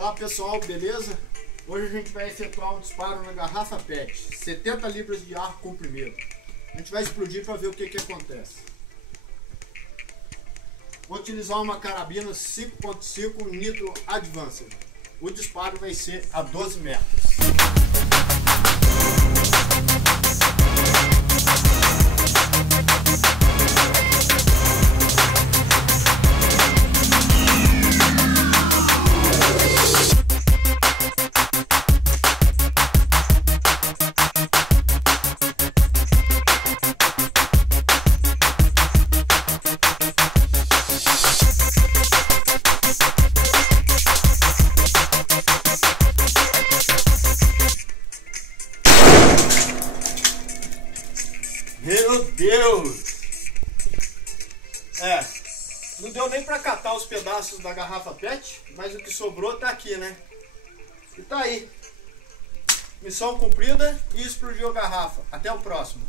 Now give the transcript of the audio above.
Olá pessoal, beleza? Hoje a gente vai efetuar um disparo na garrafa PET, 70 libras de ar comprimido. A gente vai explodir para ver o que acontece. Vou utilizar uma carabina 5.5 Nitro Advanced. O disparo vai ser a 12 metros. Meu Deus! Não deu nem pra catar os pedaços da garrafa PET, mas o que sobrou tá aqui, né? E tá aí. Missão cumprida e explodiu a garrafa. Até o próximo.